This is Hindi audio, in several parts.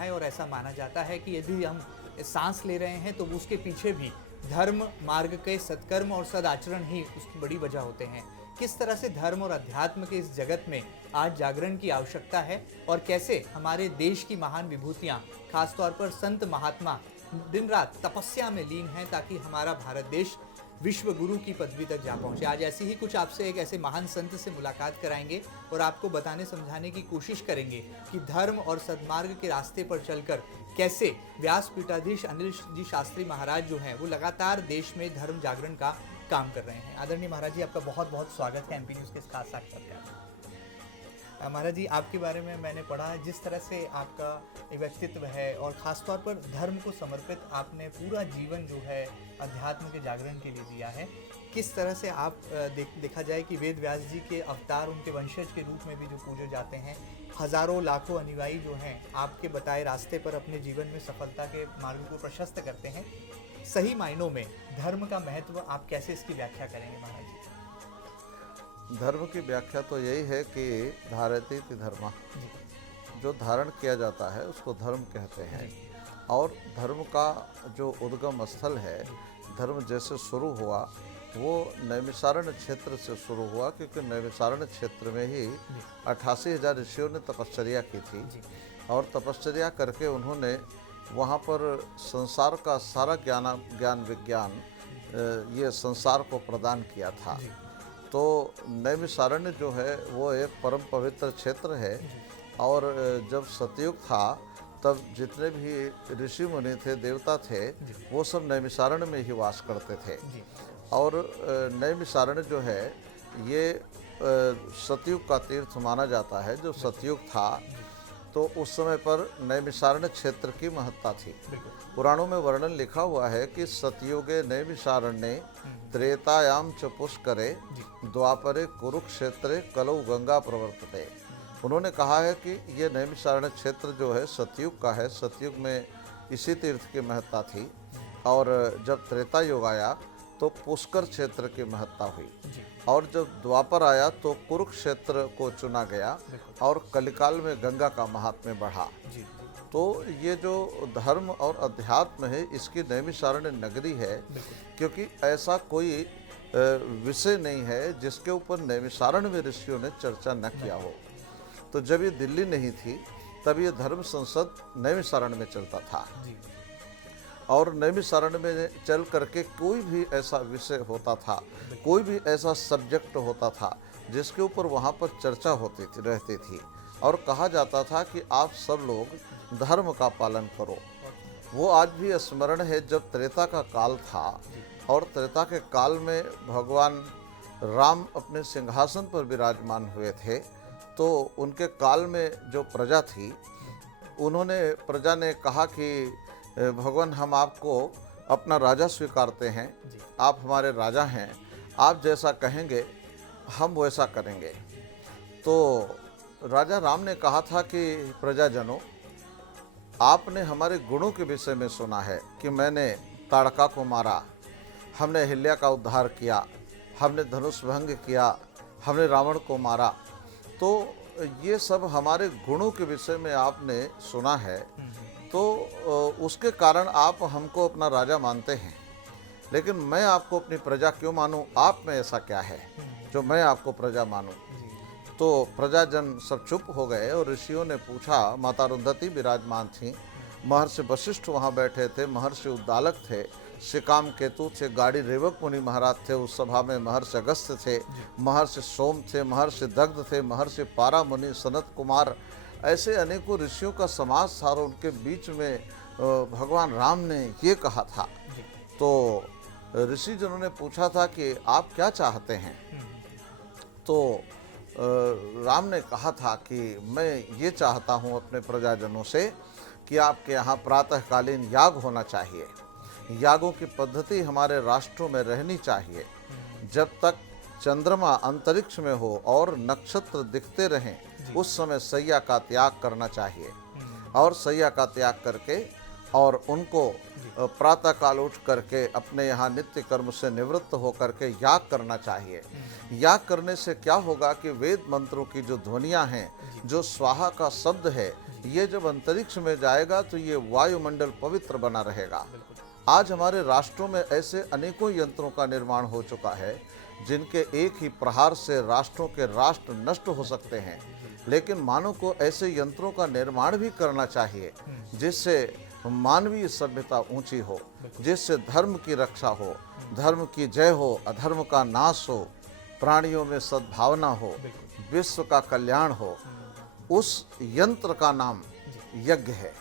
है और ऐसा माना जाता है कि यदि हम सांस ले रहे हैं तो उसके पीछे भी धर्म मार्ग के सत्कर्म और सदाचरण ही उसकी बड़ी वजह होते हैं। किस तरह से धर्म और अध्यात्म के इस जगत में आज जागरण की आवश्यकता है और कैसे हमारे देश की महान विभूतियां, खासतौर पर संत महात्मा दिन रात तपस्या में लीन हैं ताकि हमारा भारत देश विश्व गुरु की पदवी तक जा पहुंचे। आज ऐसी ही कुछ आपसे एक ऐसे महान संत से मुलाकात कराएंगे और आपको बताने समझाने की कोशिश करेंगे कि धर्म और सद्मार्ग के रास्ते पर चलकर कैसे व्यासपीठाधीश अनिल जी शास्त्री महाराज जो हैं वो लगातार देश में धर्म जागरण का काम कर रहे हैं। आदरणीय महाराज जी, आपका बहुत बहुत स्वागत है एमपी न्यूज़ के खास साक्षात्कार में। महाराज जी, आपके बारे में मैंने पढ़ा है, जिस तरह से आपका व्यक्तित्व है और ख़ासतौर पर धर्म को समर्पित आपने पूरा जीवन जो है अध्यात्म के जागरण के लिए दिया है। किस तरह से आप देखा जाए कि वेद व्यास जी के अवतार, उनके वंशज के रूप में भी जो पूजे जाते हैं, हज़ारों लाखों अनुयायी जो हैं आपके बताए रास्ते पर अपने जीवन में सफलता के मार्ग को प्रशस्त करते हैं। सही मायनों में धर्म का महत्व आप कैसे इसकी व्याख्या करेंगे महाराज जी? धर्म की व्याख्या तो यही है कि धारयतीति धर्म, जो धारण किया जाता है उसको धर्म कहते हैं। और धर्म का जो उद्गम स्थल है, धर्म जैसे शुरू हुआ वो नैमिषारण्य क्षेत्र से शुरू हुआ, क्योंकि नैमिषारण्य क्षेत्र में ही 88,000 ऋषियों ने तपश्चर्या की थी और तपश्चर्या करके उन्होंने वहाँ पर संसार का सारा ज्ञान विज्ञान ये संसार को प्रदान किया था। तो नैमिषारण्य जो है वो एक परम पवित्र क्षेत्र है। और जब सतयुग था तब जितने भी ऋषि मुनि थे, देवता थे, वो सब नैमिषारण्य में ही वास करते थे। और नैमिषारण्य जो है ये सतयुग का तीर्थ माना जाता है। जो सतयुग था तो उस समय पर नैमिषारण्य क्षेत्र की महत्ता थी। पुराणों में वर्णन लिखा हुआ है कि सतयुगे नैमिषारण्ये त्रेतायाम च पुष्करे द्वापरे कुरुक्षेत्रे कलौ गंगा प्रवर्तते। उन्होंने कहा है कि ये नैमिषारण्य क्षेत्र जो है सतयुग का है। सतयुग में इसी तीर्थ की महत्ता थी और जब त्रेता युग आया तो पुष्कर क्षेत्र की महत्ता हुई और जब द्वापर आया तो कुरुक्षेत्र को चुना गया और कलिकाल में गंगा का महात्म्य बढ़ा। तो ये जो धर्म और अध्यात्म है इसकी नैमिषारण्य नगरी है, क्योंकि ऐसा कोई विषय नहीं है जिसके ऊपर नैमिषारण्य में ऋषियों ने चर्चा न किया हो। तो जब ये दिल्ली नहीं थी तब ये धर्म संसद नैमिषारण्य में चलता था और नैमिषारण्य में चल करके कोई भी ऐसा विषय होता था, कोई भी ऐसा सब्जेक्ट होता था जिसके ऊपर वहाँ पर चर्चा होती थी, रहती थी और कहा जाता था कि आप सब लोग धर्म का पालन करो। वो आज भी स्मरण है। जब त्रेता का काल था और त्रेता के काल में भगवान राम अपने सिंहासन पर विराजमान हुए थे, तो उनके काल में जो प्रजा थी, प्रजा ने कहा कि भगवान हम आपको अपना राजा स्वीकारते हैं, आप हमारे राजा हैं, आप जैसा कहेंगे हम वैसा करेंगे। तो राजा राम ने कहा था कि प्रजाजनों, आपने हमारे गुणों के विषय में सुना है कि मैंने ताड़का को मारा, हमने अहिल्या का उद्धार किया, हमने धनुष भंग किया, हमने रावण को मारा। तो ये सब हमारे गुणों के विषय में आपने सुना है, तो उसके कारण आप हमको अपना राजा मानते हैं। लेकिन मैं आपको अपनी प्रजा क्यों मानूं? आप में ऐसा क्या है जो मैं आपको प्रजा मानूं? तो प्रजाजन सब चुप हो गए और ऋषियों ने पूछा। माता अरुंधति विराजमान थी, महर्षि वशिष्ठ वहाँ बैठे थे, महर्षि उद्दालक थे, शिकाम केतु थे, गाड़ी रेवक मुनि महाराज थे, उस सभा में महर्षि अगस्त्य थे, महर्षि सोम थे, महर्षि दग्ध थे, महर्षि पारा मुनि, सनत कुमार, ऐसे अनेकों ऋषियों का समाज था। और उनके बीच में भगवान राम ने ये कहा था। तो ऋषि जनों ने पूछा था कि आप क्या चाहते हैं? तो राम ने कहा था कि मैं ये चाहता हूँ अपने प्रजाजनों से कि आपके यहाँ प्रातःकालीन याग होना चाहिए। यागों की पद्धति हमारे राष्ट्रों में रहनी चाहिए। जब तक चंद्रमा अंतरिक्ष में हो और नक्षत्र दिखते रहें, उस समय सैया का त्याग करना चाहिए और सैया का त्याग करके और उनको प्रातःकाल उठ करके अपने यहाँ नित्य कर्म से निवृत्त होकर के याग करना चाहिए। याग करने से क्या होगा कि वेद मंत्रों की जो ध्वनियाँ हैं, जो स्वाहा का शब्द है, ये जब अंतरिक्ष में जाएगा तो ये वायुमंडल पवित्र बना रहेगा। आज हमारे राष्ट्रों में ऐसे अनेकों यंत्रों का निर्माण हो चुका है जिनके एक ही प्रहार से राष्ट्रों के राष्ट्र नष्ट हो सकते हैं, लेकिन मानव को ऐसे यंत्रों का निर्माण भी करना चाहिए जिससे मानवीय सभ्यता ऊंची हो, जिससे धर्म की रक्षा हो, धर्म की जय हो, अधर्म का नाश हो, प्राणियों में सद्भावना हो, विश्व का कल्याण हो। उस यंत्र का नाम यज्ञ है।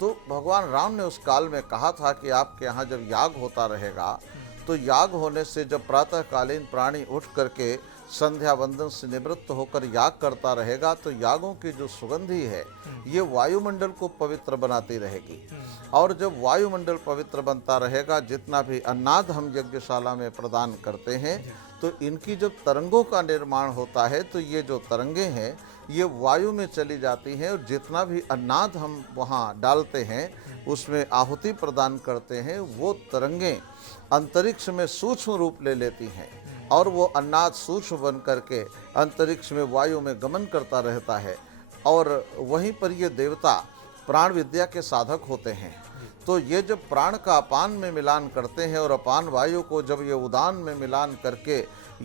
तो भगवान राम ने उस काल में कहा था कि आपके यहाँ जब याग होता रहेगा तो याग होने से जब प्रातःकालीन प्राणी उठ करके संध्या वंदन से निवृत्त होकर याग करता रहेगा तो यागों की जो सुगंधी है ये वायुमंडल को पवित्र बनाती रहेगी। और जब वायुमंडल पवित्र बनता रहेगा, जितना भी अन्नाद हम यज्ञशाला में प्रदान करते हैं तो इनकी जब तरंगों का निर्माण होता है तो ये जो तरंगे हैं ये वायु में चली जाती हैं और जितना भी अन्नाद हम वहाँ डालते हैं उसमें आहुति प्रदान करते हैं, वो तरंगें अंतरिक्ष में सूक्ष्म रूप ले लेती हैं और वो अन्नाद सूक्ष्म बन करके अंतरिक्ष में वायु में गमन करता रहता है। और वहीं पर ये देवता प्राण विद्या के साधक होते हैं। तो ये जब प्राण का अपान में मिलान करते हैं और अपान वायु को जब ये उदान में मिलान करके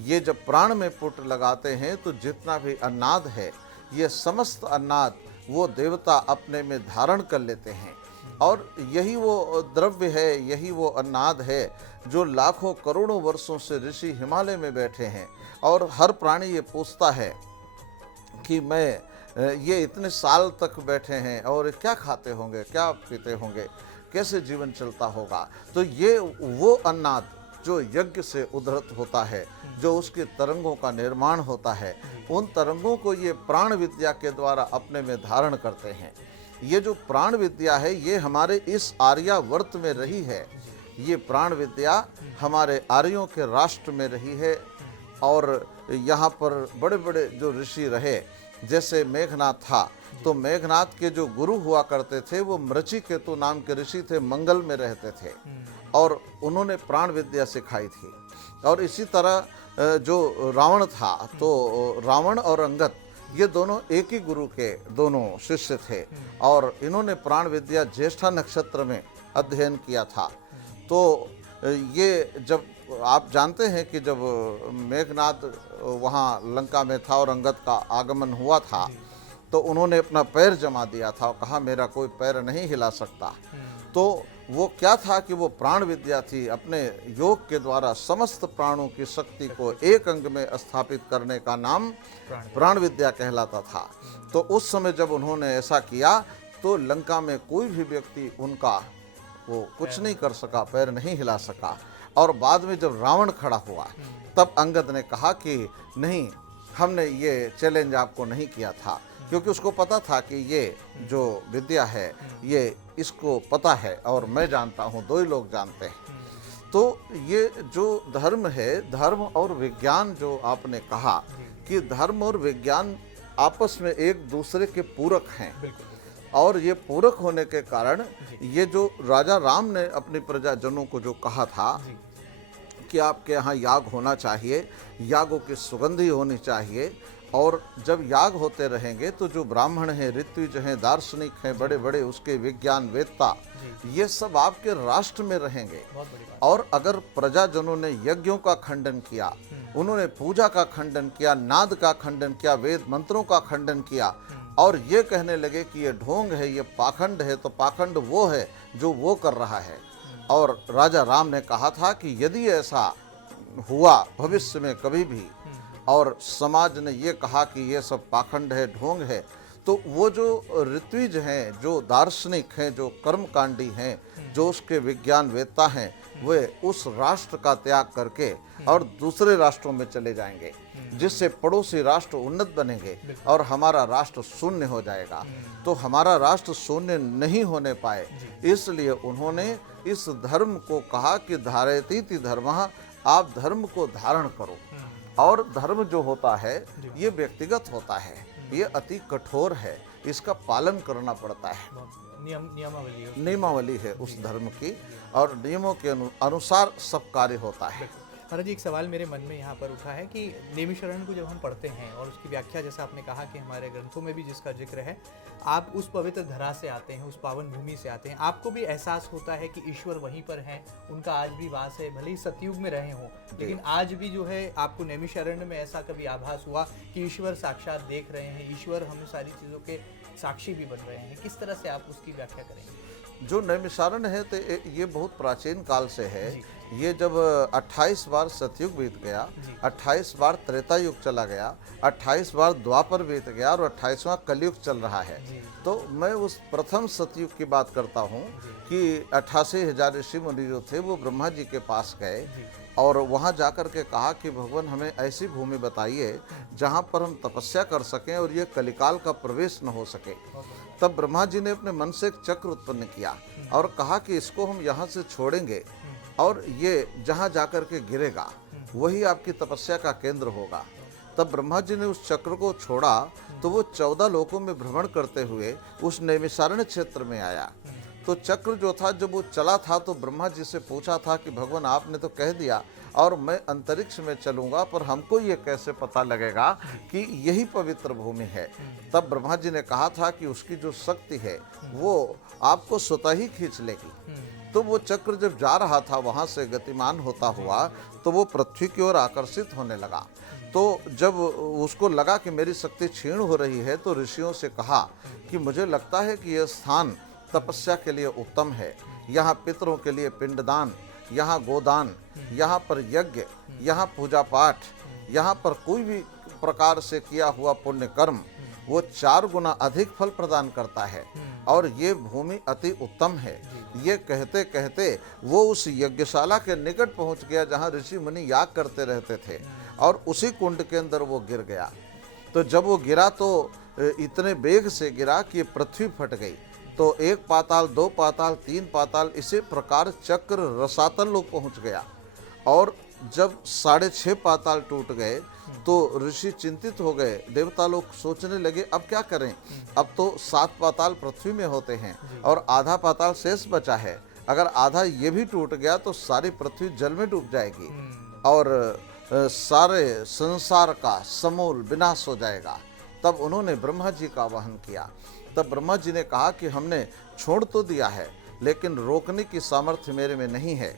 ये जब प्राण में पुट लगाते हैं तो जितना भी अन्नाद है ये समस्त अन्नाद वो देवता अपने में धारण कर लेते हैं। और यही वो द्रव्य है, यही वो अन्नाद है जो लाखों करोड़ों वर्षों से ऋषि हिमालय में बैठे हैं। और हर प्राणी ये पूछता है कि ये इतने साल तक बैठे हैं और क्या खाते होंगे, क्या पीते होंगे, कैसे जीवन चलता होगा। तो ये वो अन्नाद जो यज्ञ से उद्धृत होता है, जो उसके तरंगों का निर्माण होता है, उन तरंगों को ये प्राण विद्या के द्वारा अपने में धारण करते हैं। ये जो प्राण विद्या है ये हमारे इस आर्यावर्त में रही है। ये प्राण विद्या हमारे आर्यों के राष्ट्र में रही है। और यहाँ पर बड़े बड़े जो ऋषि रहे, जैसे मेघनाथ था, तो मेघनाथ के जो गुरु हुआ करते थे वो मृचिकेतु नाम के ऋषि थे, मंगल में रहते थे और उन्होंने प्राण विद्या सिखाई थी। और इसी तरह जो रावण था, तो रावण और अंगद ये दोनों एक ही गुरु के दोनों शिष्य थे और इन्होंने प्राण विद्या ज्येष्ठा नक्षत्र में अध्ययन किया था। तो ये जब आप जानते हैं कि जब मेघनाथ वहाँ लंका में था और अंगद का आगमन हुआ था तो उन्होंने अपना पैर जमा दिया था और कहा मेरा कोई पैर नहीं हिला सकता। तो वो क्या था कि वो प्राण विद्या थी, अपने योग के द्वारा समस्त प्राणों की शक्ति को एक अंग में स्थापित करने का नाम प्राण विद्या कहलाता था। तो उस समय जब उन्होंने ऐसा किया तो लंका में कोई भी व्यक्ति उनका वो कुछ नहीं कर सका, पैर नहीं हिला सका। और बाद में जब रावण खड़ा हुआ तब अंगद ने कहा कि नहीं, हमने ये चैलेंज आपको नहीं किया था, क्योंकि उसको पता था कि ये जो विद्या है ये इसको पता है और मैं जानता हूँ, दो ही लोग जानते हैं। तो ये जो धर्म है, धर्म और विज्ञान जो आपने कहा कि धर्म और विज्ञान आपस में एक दूसरे के पूरक हैं और ये पूरक होने के कारण ये जो राजा राम ने अपने प्रजाजनों को जो कहा था कि आपके यहाँ याग होना चाहिए, यागों की सुगंधी होनी चाहिए। और जब याग होते रहेंगे तो जो ब्राह्मण हैं, ऋत्विज हैं, दार्शनिक हैं, बड़े बड़े उसके विज्ञान वेत्ता, ये सब आपके राष्ट्र में रहेंगे। और अगर प्रजाजनों ने यज्ञों का खंडन किया, उन्होंने पूजा का खंडन किया, नाद का खंडन किया, वेद मंत्रों का खंडन किया और ये कहने लगे कि ये ढोंग है, ये पाखंड है, तो पाखंड वो है जो वो कर रहा है। और राजा राम ने कहा था कि यदि ऐसा हुआ भविष्य में कभी भी और समाज ने ये कहा कि ये सब पाखंड है, ढोंग है, तो वो जो ऋत्विज हैं, जो दार्शनिक हैं, जो कर्मकांडी हैं, जो उसके विज्ञान वेत्ता हैं, वे उस राष्ट्र का त्याग करके और दूसरे राष्ट्रों में चले जाएंगे, जिससे पड़ोसी राष्ट्र उन्नत बनेंगे और हमारा राष्ट्र शून्य हो जाएगा। तो हमारा राष्ट्र शून्य नहीं होने पाए, इसलिए उन्होंने इस धर्म को कहा कि धारयतीति धर्मः, आप धर्म को धारण करो। और धर्म जो होता है ये व्यक्तिगत होता है, ये अति कठोर है, इसका पालन करना पड़ता है। नियमावली है उस धर्म की और नियमों के अनुसार सब कार्य होता है। महाराज जी, एक सवाल मेरे मन में यहाँ पर उठा है कि नेमिशरण को जब हम पढ़ते हैं और उसकी व्याख्या, जैसा आपने कहा कि हमारे ग्रंथों में भी जिसका जिक्र है, आप उस पवित्र धरा से आते हैं, उस पावन भूमि से आते हैं, आपको भी एहसास होता है कि ईश्वर वहीं पर हैं, उनका आज भी वास है, भले ही सतयुग में रहे हों, लेकिन आज भी जो है आपको नैमिषारण्य में ऐसा कभी आभास हुआ कि ईश्वर साक्षात देख रहे हैं, ईश्वर हम सारी चीज़ों के साक्षी भी बन रहे हैं? किस तरह से आप उसकी व्याख्या करेंगे? जो नैमिषारण्य है तो ये बहुत प्राचीन काल से है। ये जब 28 बार सतयुग बीत गया, 28 बार त्रेता युग चला गया, 28 बार द्वापर बीत गया और 28वां कलयुग चल रहा है। तो मैं उस प्रथम सतयुग की बात करता हूँ कि 88,000 ऋषि मुनि जो थे वो ब्रह्मा जी के पास गए और वहाँ जाकर के कहा कि भगवान हमें ऐसी भूमि बताइए जहाँ पर हम तपस्या कर सकें और ये कलिकाल का प्रवेश न हो सके। तब ब्रह्मा जी ने अपने मन से एक चक्र उत्पन्न किया और कहा कि इसको हम यहाँ से छोड़ेंगे और ये जहाँ जाकर के गिरेगा वही आपकी तपस्या का केंद्र होगा। तब ब्रह्मा जी ने उस चक्र को छोड़ा तो वो 14 लोकों में भ्रमण करते हुए उस नैमिषारण्य क्षेत्र में आया। तो चक्र जो था जब वो चला था तो ब्रह्मा जी से पूछा था कि भगवान आपने तो कह दिया और मैं अंतरिक्ष में चलूंगा, पर हमको ये कैसे पता लगेगा कि यही पवित्र भूमि है। तब ब्रह्मा जी ने कहा था कि उसकी जो शक्ति है वो आपको स्वतः ही खींच लेगी। तो वो चक्र जब जा रहा था वहाँ से गतिमान होता हुआ तो वो पृथ्वी की ओर आकर्षित होने लगा। तो जब उसको लगा कि मेरी शक्ति क्षीण हो रही है तो ऋषियों से कहा कि मुझे लगता है कि यह स्थान तपस्या के लिए उत्तम है। यहाँ पितरों के लिए पिंडदान, यहाँ गोदान, यहाँ पर यज्ञ, यहाँ पूजा पाठ, यहाँ पर कोई भी प्रकार से किया हुआ पुण्य कर्म वो 4 गुना अधिक फल प्रदान करता है और ये भूमि अति उत्तम है। ये कहते कहते वो उस यज्ञशाला के निकट पहुंच गया जहाँ ऋषि मुनि याग करते रहते थे और उसी कुंड के अंदर वो गिर गया। तो जब वो गिरा तो इतने वेग से गिरा कि पृथ्वी फट गई। तो 1 पाताल, 2 पाताल, 3 पाताल, इसी प्रकार चक्र रसातल लोग पहुंच गया। और जब 6.5 पाताल टूट गए तो ऋषि चिंतित हो गए। देवता लोग सोचने लगे अब क्या करें, अब तो 7 पाताल पृथ्वी में होते हैं और आधा पाताल शेष बचा है। अगर आधा ये भी टूट गया तो सारी पृथ्वी जल में डूब जाएगी और सारे संसार का समूल विनाश हो जाएगा। तब उन्होंने ब्रह्मा जी का आवाहन किया। तब ब्रह्मा जी ने कहा कि हमने छोड़ तो दिया है लेकिन रोकने की सामर्थ्य मेरे में नहीं है।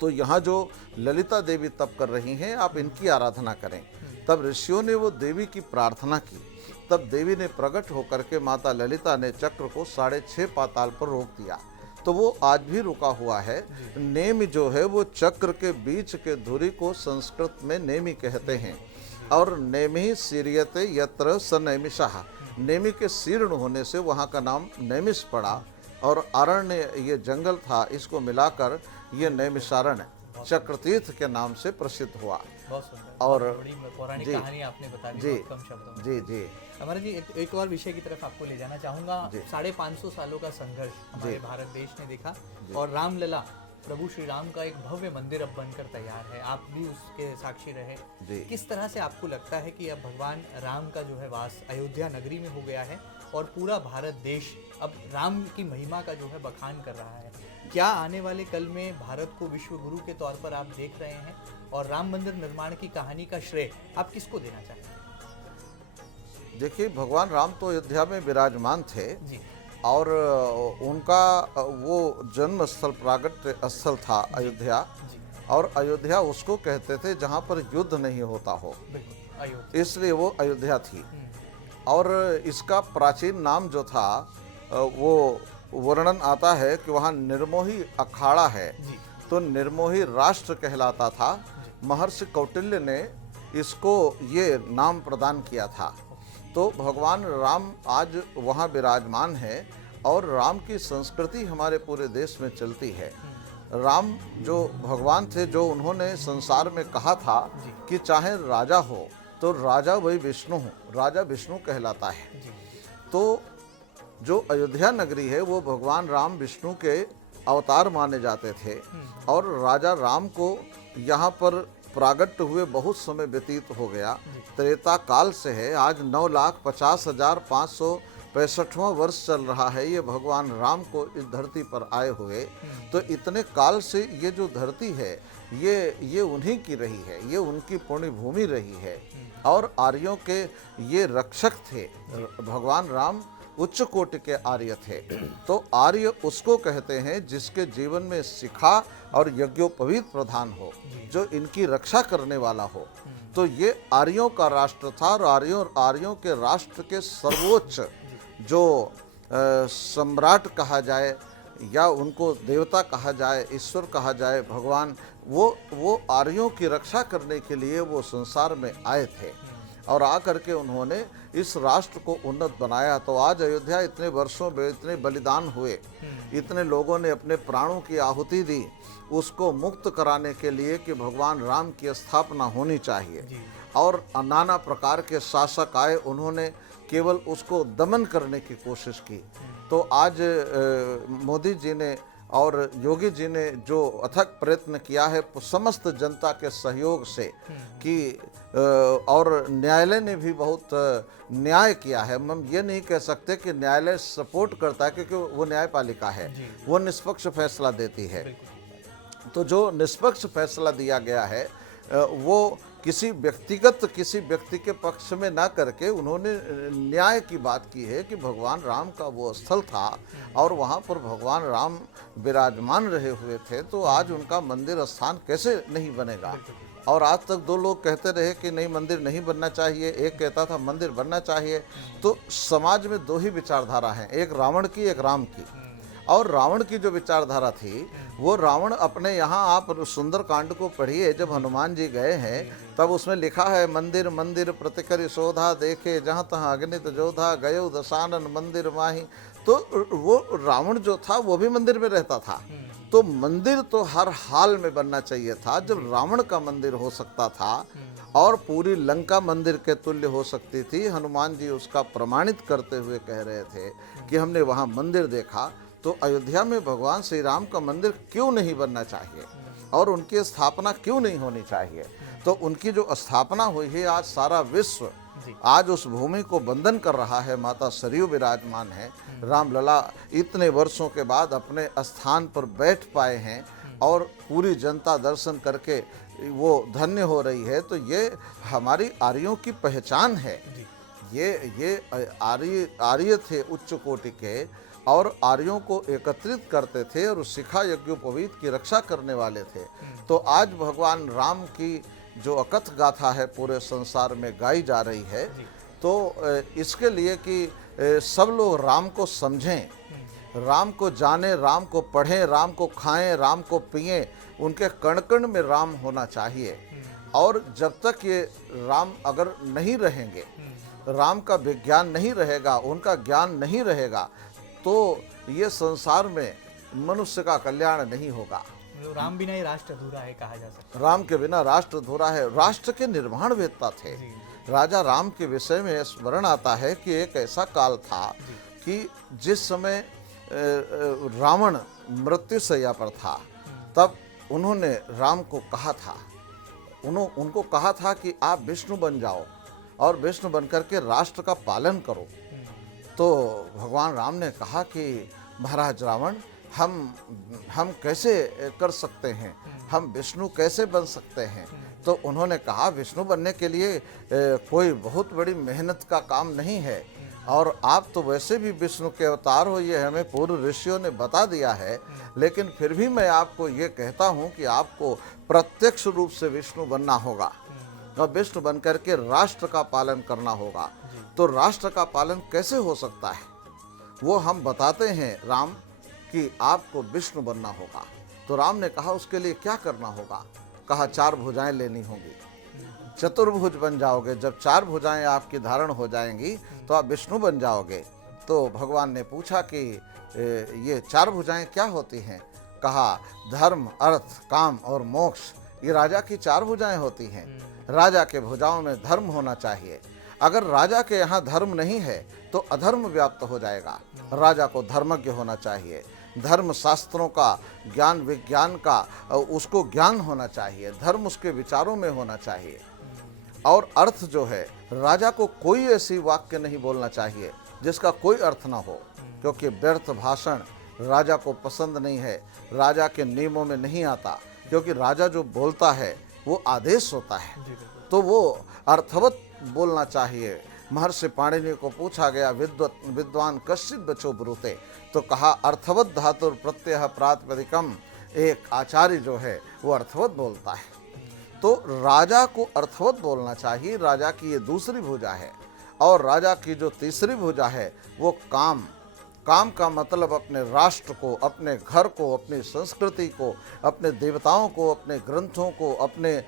तो यहाँ जो ललिता देवी तप कर रही हैं आप इनकी आराधना करें। तब ऋषियों ने वो देवी की प्रार्थना की। तब देवी ने प्रकट होकर के माता ललिता ने चक्र को 6.5 पाताल पर रोक दिया। तो वो आज भी रुका हुआ है। नेमि जो है वो चक्र के बीच के धुरी को संस्कृत में नेमि कहते हैं और नेमि सीरियते यत्र स नैमिषः, नेमि के शीर्ण होने से वहाँ का नाम नैमिष पड़ा और अरण्य ये जंगल था, इसको मिलाकर ये नैमिषारण्य चक्रतीर्थ के नाम से प्रसिद्ध हुआ। बहुत सुंदर और बड़ी पौराणिक कहानी आपने बता दी बहुत कम शब्दों में। जी जी हमारा जी एक और विषय की तरफ आपको ले जाना चाहूँगा। 550 सालों का संघर्ष हमारे भारत देश ने देखा और रामलला प्रभु श्री राम का एक भव्य मंदिर अब बनकर तैयार है। आप भी उसके साक्षी रहे। किस तरह से आपको लगता है कि अब भगवान राम का जो है वास अयोध्या नगरी में हो गया है और पूरा भारत देश अब राम की महिमा का जो है बखान कर रहा है? क्या आने वाले कल में भारत को विश्व गुरु के तौर पर आप देख रहे हैं और राम मंदिर निर्माण की कहानी का श्रेय आप किसको देना चाहेंगे? देखिए, भगवान राम तो अयोध्या में विराजमान थे जी। और उनका वो जन्म स्थल प्रागट्य स्थल था अयोध्या। और अयोध्या उसको कहते थे जहाँ पर युद्ध नहीं होता हो, इसलिए वो अयोध्या थी। और इसका प्राचीन नाम जो था वो वर्णन आता है कि वहाँ निर्मोही अखाड़ा है तो निर्मोही राष्ट्र कहलाता था। महर्षि कौटिल्य ने इसको ये नाम प्रदान किया था। तो भगवान राम आज वहाँ विराजमान है और राम की संस्कृति हमारे पूरे देश में चलती है। राम जो भगवान थे, जो उन्होंने संसार में कहा था कि चाहे राजा हो तो राजा वही विष्णु हो, राजा विष्णु कहलाता है। तो जो अयोध्या नगरी है वो भगवान राम विष्णु के अवतार माने जाते थे और राजा राम को यहाँ पर प्रागट्य हुए बहुत समय व्यतीत हो गया। त्रेता काल से है, आज 9,50,500 65वां वर्ष चल रहा है ये भगवान राम को इस धरती पर आए हुए। तो इतने काल से ये जो धरती है ये उन्हीं की रही है, ये उनकी पुण्य भूमि रही है और आर्यों के ये रक्षक थे। भगवान राम उच्च कोटि के आर्य थे। तो आर्य उसको कहते हैं जिसके जीवन में शिखा और यज्ञोपवीत प्रधान हो, जो इनकी रक्षा करने वाला हो। तो ये आर्यों का राष्ट्र था और आर्यों के राष्ट्र के सर्वोच्च जो सम्राट कहा जाए या उनको देवता कहा जाए, ईश्वर कहा जाए, भगवान, वो आर्यों की रक्षा करने के लिए वो संसार में आए थे और आकर के उन्होंने इस राष्ट्र को उन्नत बनाया। तो आज अयोध्या इतने वर्षों में इतने बलिदान हुए, इतने लोगों ने अपने प्राणों की आहुति दी उसको मुक्त कराने के लिए कि भगवान राम की स्थापना होनी चाहिए। और नाना प्रकार के शासक आए, उन्होंने केवल उसको दमन करने की कोशिश की। तो आज मोदी जी ने और योगी जी ने जो अथक प्रयत्न किया है समस्त जनता के सहयोग से कि और न्यायालय ने भी बहुत न्याय किया है। हम ये नहीं कह सकते कि न्यायालय सपोर्ट करता है, क्योंकि वो न्यायपालिका है, वो निष्पक्ष फैसला देती है। तो जो निष्पक्ष फैसला दिया गया है वो किसी व्यक्ति के पक्ष में ना करके उन्होंने न्याय की बात की है कि भगवान राम का वो स्थल था और वहाँ पर भगवान राम विराजमान रहे हुए थे। तो आज उनका मंदिर स्थान कैसे नहीं बनेगा? और आज तक दो लोग कहते रहे कि नहीं मंदिर नहीं बनना चाहिए, एक कहता था मंदिर बनना चाहिए। तो समाज में दो ही विचारधारा हैं, एक रावण की, एक राम की। और रावण की जो विचारधारा थी वो रावण अपने यहाँ, आप सुंदर कांड को पढ़िए, जब हनुमान जी गए हैं तब उसमें लिखा है मंदिर मंदिर प्रतिकर शोधा देखे जहाँ तहाँ अग्नित जोधा गयो दशानन मंदिर माही। तो वो रावण जो था वो भी मंदिर में रहता था। तो मंदिर तो हर हाल में बनना चाहिए था। जब रावण का मंदिर हो सकता था और पूरी लंका मंदिर के तुल्य हो सकती थी, हनुमान जी उसका प्रमाणित करते हुए कह रहे थे कि हमने वहाँ मंदिर देखा। तो अयोध्या में भगवान श्री राम का मंदिर क्यों नहीं बनना चाहिए और उनकी स्थापना क्यों नहीं होनी चाहिए? तो उनकी जो स्थापना हुई है, आज सारा विश्व आज उस भूमि को वंदन कर रहा है। माता सरयू विराजमान है, रामलला इतने वर्षों के बाद अपने स्थान पर बैठ पाए हैं और पूरी जनता दर्शन करके वो धन्य हो रही है। तो ये हमारी आर्यों की पहचान है। ये आर्य थे उच्च कोटि के और आर्यों को एकत्रित करते थे और शिखा यज्ञोपवीत की रक्षा करने वाले थे। तो आज भगवान राम की जो अकथ गाथा है पूरे संसार में गाई जा रही है। तो इसके लिए कि सब लोग राम को समझें, राम को जानें, राम को पढ़ें, राम को खाएं, राम को पिएं, उनके कण कण में राम होना चाहिए। और जब तक ये राम अगर नहीं रहेंगे, राम का विज्ञान नहीं रहेगा, उनका ज्ञान नहीं रहेगा, तो ये संसार में मनुष्य का कल्याण नहीं होगा। राम बिना ये राष्ट्र अधूरा है कहा जा सकता है। राम के बिना राष्ट्र अधूरा है। राष्ट्र के निर्माण वेत्ता थे। राजा राम के विषय में स्मरण आता है कि एक ऐसा काल था कि जिस समय रावण मृत्युशैया पर था, तब उन्होंने राम को कहा था, उनको कहा था कि आप विष्णु बन जाओ और विष्णु बनकर के राष्ट्र का पालन करो। तो भगवान राम ने कहा कि महाराज रावण, हम कैसे कर सकते हैं, हम विष्णु कैसे बन सकते हैं? तो उन्होंने कहा विष्णु बनने के लिए कोई बहुत बड़ी मेहनत का काम नहीं है और आप तो वैसे भी विष्णु के अवतार हो, ये हमें पूर्व ऋषियों ने बता दिया है। लेकिन फिर भी मैं आपको ये कहता हूँ कि आपको प्रत्यक्ष रूप से विष्णु बनना होगा और विष्णु बनकर के राष्ट्र का पालन करना होगा। तो राष्ट्र का पालन कैसे हो सकता है वो हम बताते हैं राम, कि आपको विष्णु बनना होगा। तो राम ने कहा उसके लिए क्या करना होगा? कहा 4 भुजाएं लेनी होंगी, चतुर्भुज बन जाओगे। जब 4 भुजाएं आपकी धारण हो जाएंगी तो आप विष्णु बन जाओगे। तो भगवान ने पूछा कि ये 4 भुजाएं क्या होती हैं? कहा धर्म, अर्थ, काम और मोक्ष, ये राजा की 4 भुजाएं होती हैं। राजा के भुजाओं में धर्म होना चाहिए। अगर राजा के यहाँ धर्म नहीं है तो अधर्म व्याप्त हो जाएगा। राजा को धर्मज्ञ होना चाहिए, धर्म शास्त्रों का ज्ञान, विज्ञान का उसको ज्ञान होना चाहिए, धर्म उसके विचारों में होना चाहिए। और अर्थ जो है, राजा को कोई ऐसी वाक्य नहीं बोलना चाहिए जिसका कोई अर्थ ना हो, क्योंकि व्यर्थ भाषण राजा को पसंद नहीं है, राजा के नियमों में नहीं आता, क्योंकि राजा जो बोलता है वो आदेश होता है, तो वो अर्थवत बोलना चाहिए। महर्षि पाणिनि को पूछा गया विद्वान कश्चित बचो ब्रूते, तो कहा अर्थवत धातुर प्रत्यय प्रातिपदिकम, एक आचार्य जो है वो अर्थवत बोलता है। तो राजा को अर्थवत बोलना चाहिए। राजा की ये दूसरी भुजा है, और राजा की जो तीसरी भुजा है वो काम। काम का मतलब अपने राष्ट्र को, अपने घर को, अपनी संस्कृति को, अपने देवताओं को, अपने ग्रंथों को, अपने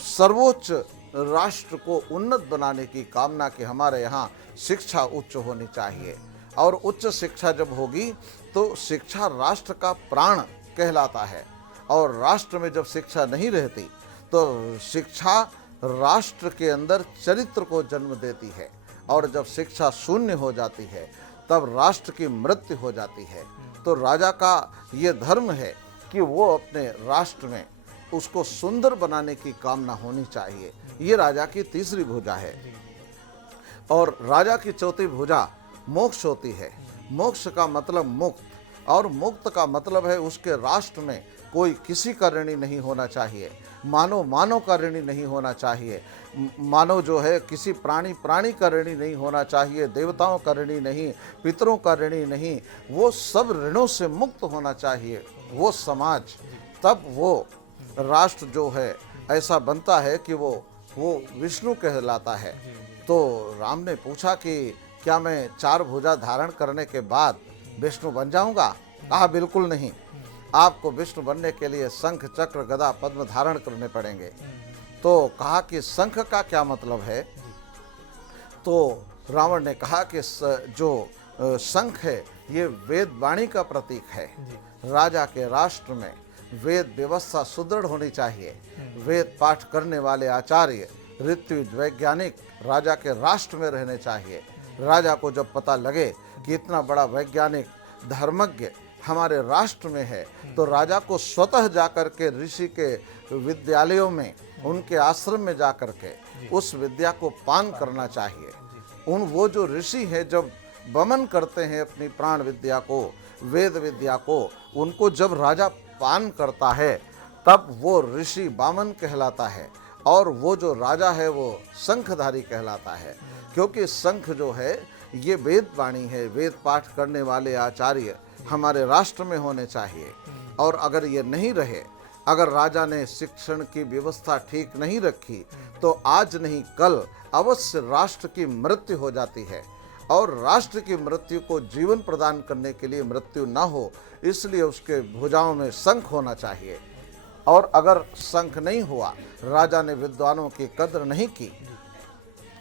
सर्वोच्च राष्ट्र को उन्नत बनाने की कामना कि हमारे यहाँ शिक्षा उच्च होनी चाहिए। और उच्च शिक्षा जब होगी तो शिक्षा राष्ट्र का प्राण कहलाता है, और राष्ट्र में जब शिक्षा नहीं रहती तो शिक्षा राष्ट्र के अंदर चरित्र को जन्म देती है, और जब शिक्षा शून्य हो जाती है तब राष्ट्र की मृत्यु हो जाती है। तो राजा का ये धर्म है कि वो अपने राष्ट्र में उसको सुंदर बनाने की कामना होनी चाहिए। ये राजा की तीसरी भुजा है। और राजा की चौथी भुजा मोक्ष होती है। मोक्ष का मतलब मुक्त, और मुक्त का मतलब है उसके राष्ट्र में कोई किसी का ऋणी नहीं होना चाहिए, मानव का ऋणी नहीं होना चाहिए, मानव जो है किसी प्राणी का ऋणी नहीं होना चाहिए, देवताओं का ऋणी नहीं, पितरों का ऋणी नहीं, वो सब ऋणों से मुक्त होना चाहिए वो समाज। तब वो राष्ट्र जो है ऐसा बनता है कि वो विष्णु कहलाता है। तो राम ने पूछा कि क्या मैं 4 भुजा धारण करने के बाद विष्णु बन जाऊंगा? कहा बिल्कुल नहीं, आपको विष्णु बनने के लिए शंख चक्र गदा पद्म धारण करने पड़ेंगे। तो कहा कि शंख का क्या मतलब है? तो रावण ने कहा कि जो शंख है ये वेद वाणी का प्रतीक है। राजा के राष्ट्र में वेद व्यवस्था सुदृढ़ होनी चाहिए। वेद पाठ करने वाले आचार्य, ऋत्विज, वैज्ञानिक राजा के राष्ट्र में रहने चाहिए। राजा को जब पता लगे कि इतना बड़ा वैज्ञानिक धर्मज्ञ हमारे राष्ट्र में है, तो राजा को स्वतः जाकर के ऋषि के विद्यालयों में, उनके आश्रम में जाकर के उस विद्या को पान करना चाहिए। वो जो ऋषि हैं जब वमन करते हैं अपनी प्राण विद्या को, वेद विद्या को, उनको जब राजा पान करता है तब वो ऋषि वामन कहलाता है, और वो जो राजा है वो शंखधारी कहलाता है। क्योंकि शंख जो है ये वेद वाणी है। वेद पाठ करने वाले आचार्य हमारे राष्ट्र में होने चाहिए। और अगर ये नहीं रहे, अगर राजा ने शिक्षण की व्यवस्था ठीक नहीं रखी, तो आज नहीं कल अवश्य राष्ट्र की मृत्यु हो जाती है। और राष्ट्र की मृत्यु को जीवन प्रदान करने के लिए मृत्यु न हो, इसलिए उसके भुजाओं में शंख होना चाहिए। और अगर शंख नहीं हुआ, राजा ने विद्वानों की कद्र नहीं की,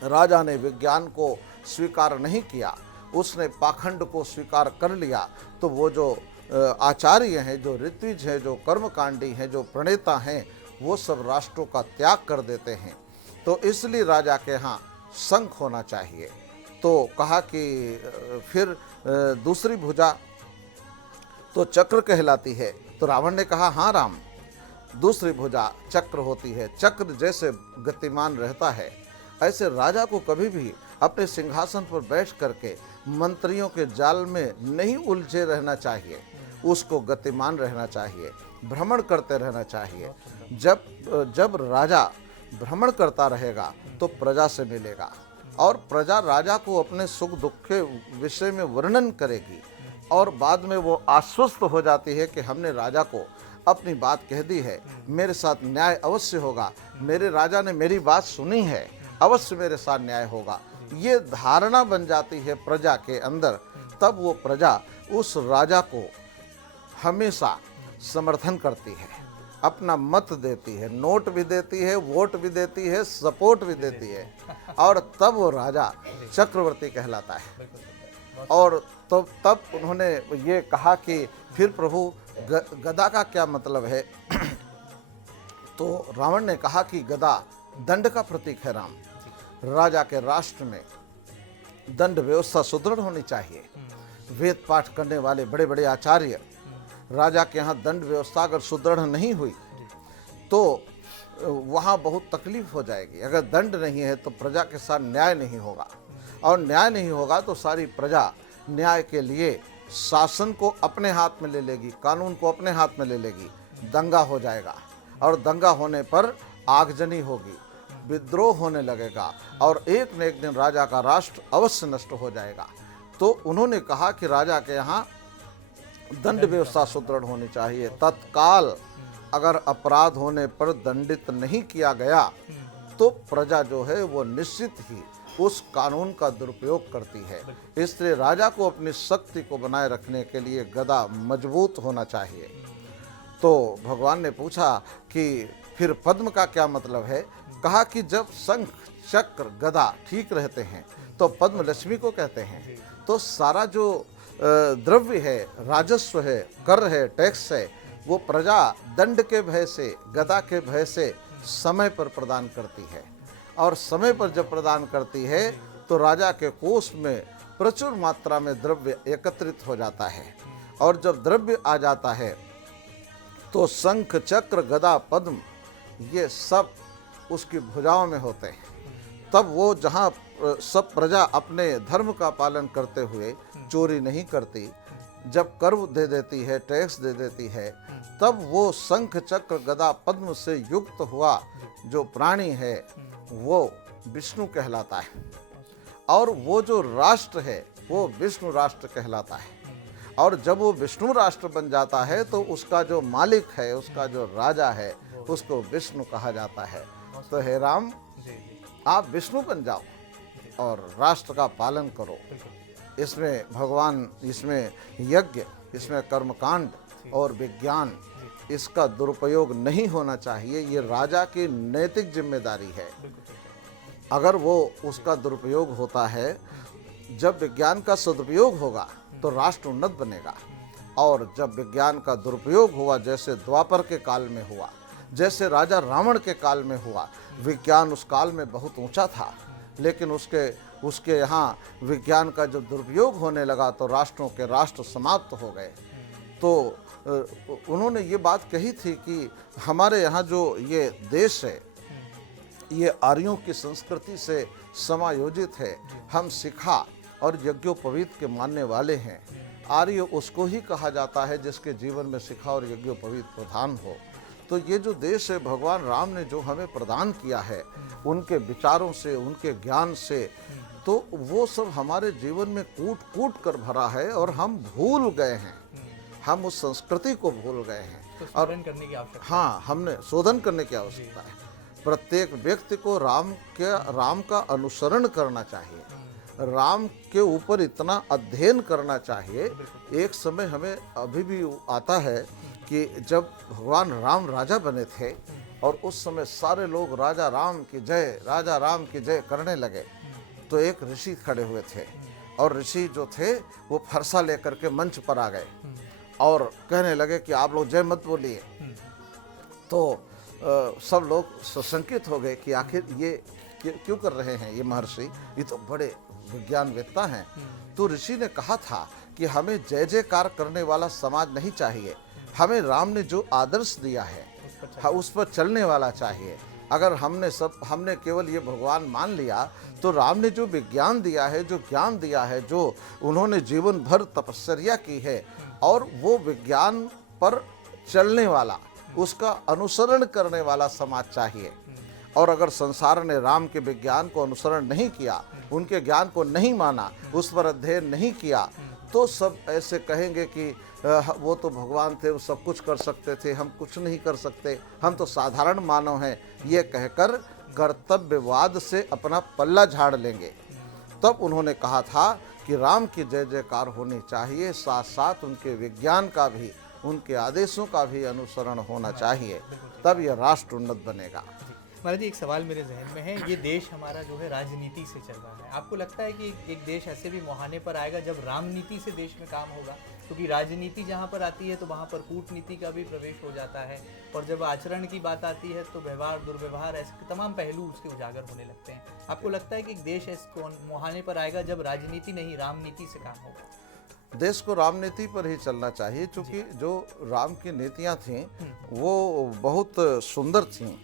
राजा ने विज्ञान को स्वीकार नहीं किया, उसने पाखंड को स्वीकार कर लिया, तो वो जो आचार्य हैं, जो ऋत्विज हैं, जो कर्मकांडी हैं, जो प्रणेता हैं, वो सब राष्ट्रों का त्याग कर देते हैं। तो इसलिए राजा के यहाँ शंख होना चाहिए। तो कहा कि फिर दूसरी भुजा तो चक्र कहलाती है। तो रावण ने कहा हाँ राम, दूसरी भुजा चक्र होती है। चक्र जैसे गतिमान रहता है, ऐसे राजा को कभी भी अपने सिंहासन पर बैठ करके मंत्रियों के जाल में नहीं उलझे रहना चाहिए। उसको गतिमान रहना चाहिए, भ्रमण करते रहना चाहिए। जब राजा भ्रमण करता रहेगा तो प्रजा से मिलेगा, और प्रजा राजा को अपने सुख दुख के विषय में वर्णन करेगी, और बाद में वो आश्वस्त हो जाती है कि हमने राजा को अपनी बात कह दी है, मेरे साथ न्याय अवश्य होगा, मेरे राजा ने मेरी बात सुनी है, अवश्य मेरे साथ न्याय होगा। ये धारणा बन जाती है प्रजा के अंदर। तब वो प्रजा उस राजा को हमेशा समर्थन करती है, अपना मत देती है, नोट भी देती है, वोट भी देती है, सपोर्ट भी देती है, और तब वो राजा चक्रवर्ती कहलाता है। और तो तब उन्होंने ये कहा कि फिर प्रभु गदा का क्या मतलब है? तो रावण ने कहा कि गदा दंड का प्रतीक है। राम, राजा के राष्ट्र में दंड व्यवस्था सुदृढ़ होनी चाहिए। वेद पाठ करने वाले बड़े बड़े आचार्य, राजा के यहाँ दंड व्यवस्था अगर सुदृढ़ नहीं हुई तो वहाँ बहुत तकलीफ हो जाएगी। अगर दंड नहीं है तो प्रजा के साथ न्याय नहीं होगा। और न्याय नहीं होगा तो सारी प्रजा न्याय के लिए शासन को अपने हाथ में ले लेगी, कानून को अपने हाथ में ले लेगी, दंगा हो जाएगा और दंगा होने पर आगजनी होगी, विद्रोह होने लगेगा और एक न एक दिन राजा का राष्ट्र अवश्य नष्ट हो जाएगा। तो उन्होंने कहा कि राजा के यहाँ दंड व्यवस्था सुदृढ़ होनी चाहिए। तत्काल अगर अपराध होने पर दंडित नहीं किया गया तो प्रजा जो है वो निश्चित ही उस कानून का दुरुपयोग करती है। इसलिए राजा को अपनी शक्ति को बनाए रखने के लिए गदा मजबूत होना चाहिए। तो भगवान ने पूछा कि फिर पद्म का क्या मतलब है? कहा कि जब शंख चक्र गदा ठीक रहते हैं तो पद्म लक्ष्मी को कहते हैं। तो सारा जो द्रव्य है, राजस्व है, कर है, टैक्स है, वो प्रजा दंड के भय से, गदा के भय से समय पर प्रदान करती है। और समय पर जब प्रदान करती है तो राजा के कोष में प्रचुर मात्रा में द्रव्य एकत्रित हो जाता है। और जब द्रव्य आ जाता है तो शंख चक्र गदा पद्म ये सब उसकी भुजाओं में होते हैं। तब वो जहाँ सब प्रजा अपने धर्म का पालन करते हुए चोरी नहीं करती, जब कर दे देती है, टैक्स दे देती है, तब वो शंख चक्र गदा पद्म से युक्त हुआ जो प्राणी है वो विष्णु कहलाता है। और वो जो राष्ट्र है वो विष्णु राष्ट्र कहलाता है। और जब वो विष्णु राष्ट्र बन जाता है तो उसका जो मालिक है, उसका जो राजा है, उसको विष्णु कहा जाता है। तो हे राम, आप विष्णु बन जाओ और राष्ट्र का पालन करो। इसमें भगवान, इसमें यज्ञ, इसमें कर्मकांड और विज्ञान, इसका दुरुपयोग नहीं होना चाहिए। ये राजा की नैतिक जिम्मेदारी है। अगर वो उसका दुरुपयोग होता है, जब विज्ञान का सदुपयोग होगा तो राष्ट्र उन्नत बनेगा। और जब विज्ञान का दुरुपयोग हुआ, जैसे द्वापर के काल में हुआ, जैसे राजा रावण के काल में हुआ, विज्ञान उस काल में बहुत ऊंचा था, लेकिन उसके यहाँ विज्ञान का जब दुरुपयोग होने लगा तो राष्ट्रों के राष्ट्र समाप्त हो गए। तो उन्होंने ये बात कही थी कि हमारे यहाँ जो ये देश है ये आर्यों की संस्कृति से समायोजित है। हम शिखा और यज्ञोपवीत के मानने वाले हैं। आर्य उसको ही कहा जाता है जिसके जीवन में शिखा और यज्ञोपवीत प्रधान हो। तो ये जो देश है भगवान राम ने जो हमें प्रदान किया है उनके विचारों से, उनके ज्ञान से, तो वो सब हमारे जीवन में कूट कूट कर भरा है और हम भूल गए हैं। हम उस संस्कृति को भूल गए हैं। तो शोधन करने की आवश्यकता, हाँ, हमने शोधन करने की आवश्यकता है। प्रत्येक व्यक्ति को राम का अनुसरण करना चाहिए, राम के ऊपर इतना अध्ययन करना चाहिए। एक समय हमें अभी भी आता है कि जब भगवान राम राजा बने थे और उस समय सारे लोग राजा राम की जय, राजा राम की जय करने लगे, तो एक ऋषि खड़े हुए थे और ऋषि जो थे वो फरसा लेकर के मंच पर आ गए और कहने लगे कि आप लोग जय मत बोलिए। तो सब लोग सशंकित हो गए कि आखिर ये क्यों कर रहे हैं ये महर्षि, ये तो बड़े विज्ञानवेत्ता हैं। तो ऋषि ने कहा था कि हमें जय जयकार करने वाला समाज नहीं चाहिए, हमें राम ने जो आदर्श दिया है उस पर चलने वाला चाहिए। अगर हमने केवल ये भगवान मान लिया तो राम ने जो विज्ञान दिया है, जो ज्ञान दिया है, जो उन्होंने जीवन भर तपस्या की है, और वो विज्ञान पर चलने वाला, उसका अनुसरण करने वाला समाज चाहिए। और अगर संसार ने राम के विज्ञान को अनुसरण नहीं किया, उनके ज्ञान को नहीं माना, उस पर अध्ययन नहीं किया, तो सब ऐसे कहेंगे कि वो तो भगवान थे, वो सब कुछ कर सकते थे, हम कुछ नहीं कर सकते, हम तो साधारण मानव हैं, ये कहकर कर्तव्यवाद से अपना पल्ला झाड़ लेंगे। तब उन्होंने कहा था कि राम की जय जयकार होनी चाहिए, साथ साथ उनके विज्ञान का भी, उनके आदेशों का भी अनुसरण होना चाहिए, तब यह राष्ट्र उन्नत बनेगा। महाराज जी, एक सवाल मेरे जहन में है, ये देश हमारा जो है राजनीति से चल रहा है। आपको लगता है कि एक देश ऐसे भी मुहाने पर आएगा जब रामनीति से देश में काम होगा? क्योंकि राजनीति जहाँ पर आती है तो वहाँ पर कूटनीति का भी प्रवेश हो जाता है, और जब आचरण की बात आती है तो व्यवहार, दुर्व्यवहार, ऐसे तमाम पहलू उसके उजागर होने लगते हैं। आपको लगता है कि एक देश ऐसे मुहाने पर आएगा जब राजनीति नहीं रामनीति से काम होगा? देश को रामनीति पर ही चलना चाहिए, क्योंकि जो राम की नीतियाँ थीं वो बहुत सुंदर थीं।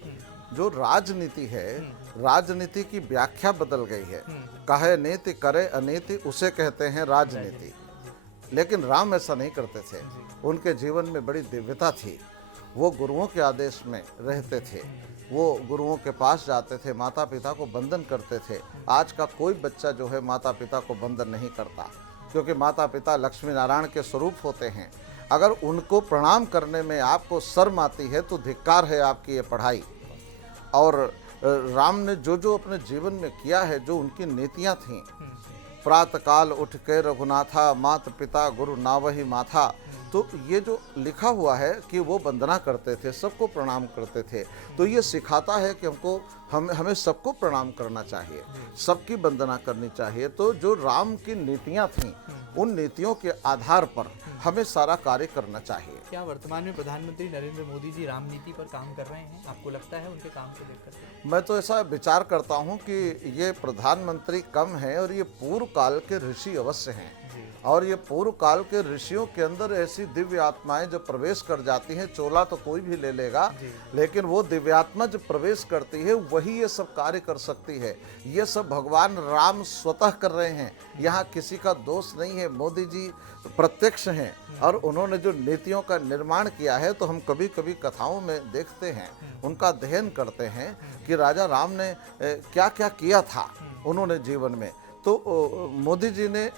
जो राजनीति है, राजनीति की व्याख्या बदल गई है। कहे नीति करे अनीति, उसे कहते हैं राजनीति। लेकिन राम ऐसा नहीं करते थे। उनके जीवन में बड़ी दिव्यता थी। वो गुरुओं के आदेश में रहते थे। वो गुरुओं के पास जाते थे, माता पिता को वंदन करते थे। आज का कोई बच्चा जो है माता पिता को वंदन नहीं करता, क्योंकि माता पिता लक्ष्मी नारायण के स्वरूप होते हैं। अगर उनको प्रणाम करने में आपको शर्म आती है तो धिक्कार है आपकी ये पढ़ाई। और राम ने जो जो अपने जीवन में किया है, जो उनकी नीतियाँ थीं, प्रातःकाल उठ के रघुनाथा, मात पिता गुरु नावही माथा, तो ये जो लिखा हुआ है कि वो वंदना करते थे, सबको प्रणाम करते थे। तो ये सिखाता है कि हमें सबको प्रणाम करना चाहिए, सबकी वंदना करनी चाहिए। तो जो राम की नीतियाँ थीं, उन नीतियों के आधार पर हमें सारा कार्य करना चाहिए। क्या वर्तमान में प्रधानमंत्री नरेंद्र मोदी जी राम नीति पर काम कर रहे हैं? आपको लगता है उनके काम को देखकर? मैं तो ऐसा विचार करता हूँ कि ये प्रधानमंत्री कम हैं और ये पूर्व काल के ऋषि अवश्य हैं। और ये पूर्व काल के ऋषियों के अंदर ऐसी दिव्य आत्माएं जो प्रवेश कर जाती हैं, चोला तो कोई भी ले लेगा, लेकिन वो दिव्यात्मा जो प्रवेश करती है वही ये सब कार्य कर सकती है। ये सब भगवान राम स्वतः कर रहे हैं, यहाँ किसी का दोष नहीं है। मोदी जी प्रत्यक्ष हैं और उन्होंने जो नीतियों का निर्माण किया है, तो हम कभी कभी कथाओं में देखते हैं, उनका अध्ययन करते हैं कि राजा राम ने क्या क्या किया था उन्होंने जीवन में। तो मोदी जी ने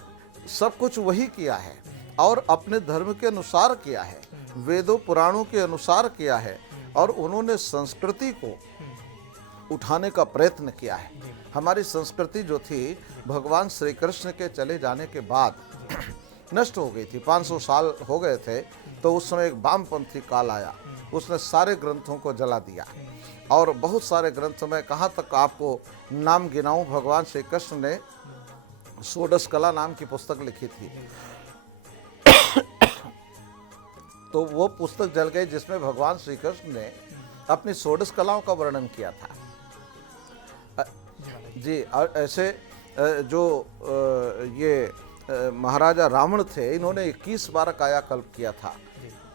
सब कुछ वही किया है और अपने धर्म के अनुसार किया है, वेदों पुराणों के अनुसार किया है, और उन्होंने संस्कृति को उठाने का प्रयत्न किया है। हमारी संस्कृति जो थी भगवान श्री कृष्ण के चले जाने के बाद नष्ट हो गई थी। 500 साल हो गए थे, तो उस समय एक वामपंथी काल आया, उसने सारे ग्रंथों को जला दिया। और बहुत सारे ग्रंथ, मैं कहाँ तक आपको नाम गिनाऊं, भगवान श्री कृष्ण ने षोडश कला नाम की पुस्तक लिखी थी। तो वो पुस्तक जल गई जिसमें भगवान श्री कृष्ण ने अपनी षोडश कलाओं का वर्णन किया था जी। और ऐसे जो ये महाराजा रावण थे, इन्होंने 21 बार कायाकल्प किया था।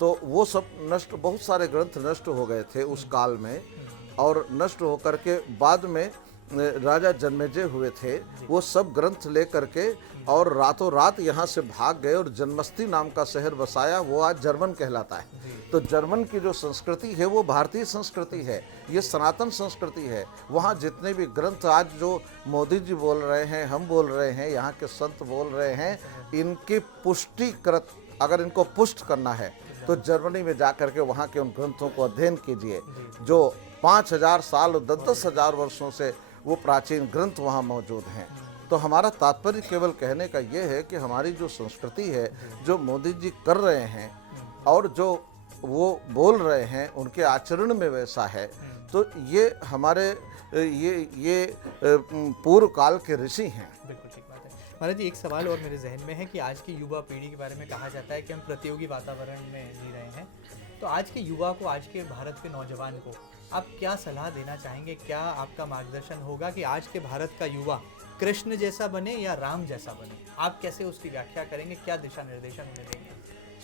तो वो सब नष्ट, बहुत सारे ग्रंथ नष्ट हो गए थे उस काल में। और नष्ट होकर के बाद में राजा जन्मेजय हुए थे, वो सब ग्रंथ ले करके और रातों रात यहाँ से भाग गए और जन्मस्थी नाम का शहर बसाया। वो आज जर्मन कहलाता है। तो जर्मन की जो संस्कृति है वो भारतीय संस्कृति है, ये सनातन संस्कृति है। वहाँ जितने भी ग्रंथ आज जो मोदी जी बोल रहे हैं, हम बोल रहे हैं, यहाँ के संत बोल रहे हैं, इनकी पुष्टिकृत, अगर इनको पुष्ट करना है तो जर्मनी में जा करके वहाँ के उन ग्रंथों को अध्ययन कीजिए, जो 5000 साल 10,000 वर्षों से वो प्राचीन ग्रंथ वहाँ मौजूद हैं। तो हमारा तात्पर्य केवल कहने का ये है कि हमारी जो संस्कृति है, जो मोदी जी कर रहे हैं और जो वो बोल रहे हैं, उनके आचरण में वैसा है, तो ये हमारे ये पूर्व काल के ऋषि हैं। बिल्कुल ठीक बात है। महाराज जी, एक सवाल और मेरे जहन में है कि आज की युवा पीढ़ी के बारे में कहा जाता है कि हम प्रतियोगी वातावरण में जी रहे हैं। तो आज के युवा को, आज के भारत के नौजवान को आप क्या सलाह देना चाहेंगे? क्या आपका मार्गदर्शन होगा कि आज के भारत का युवा कृष्ण जैसा बने या राम जैसा बने? आप कैसे उसकी व्याख्या करेंगे? क्या दिशा निर्देशन उन्हें देंगे?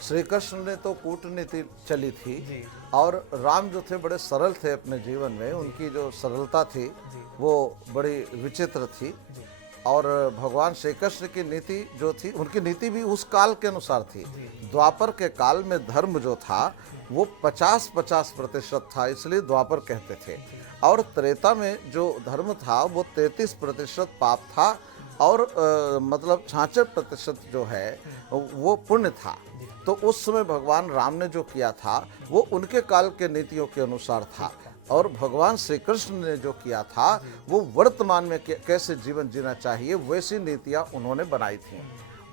श्री कृष्ण ने तो कूटनीति चली थी जी। और राम जो थे बड़े सरल थे अपने जीवन में, उनकी जो सरलता थी वो बड़ी विचित्र थी। और भगवान श्री कृष्ण की नीति जो थी, उनकी नीति भी उस काल के अनुसार थी। द्वापर के काल में धर्म जो था वो 50-50% था, इसलिए द्वापर कहते थे। और त्रेता में जो धर्म था वो 33% पाप था और मतलब 66% जो है वो पुण्य था। तो उस समय भगवान राम ने जो किया था वो उनके काल के नीतियों के अनुसार था, और भगवान श्री कृष्ण ने जो किया था वो वर्तमान में कैसे जीवन जीना चाहिए वैसी नीतियाँ उन्होंने बनाई थी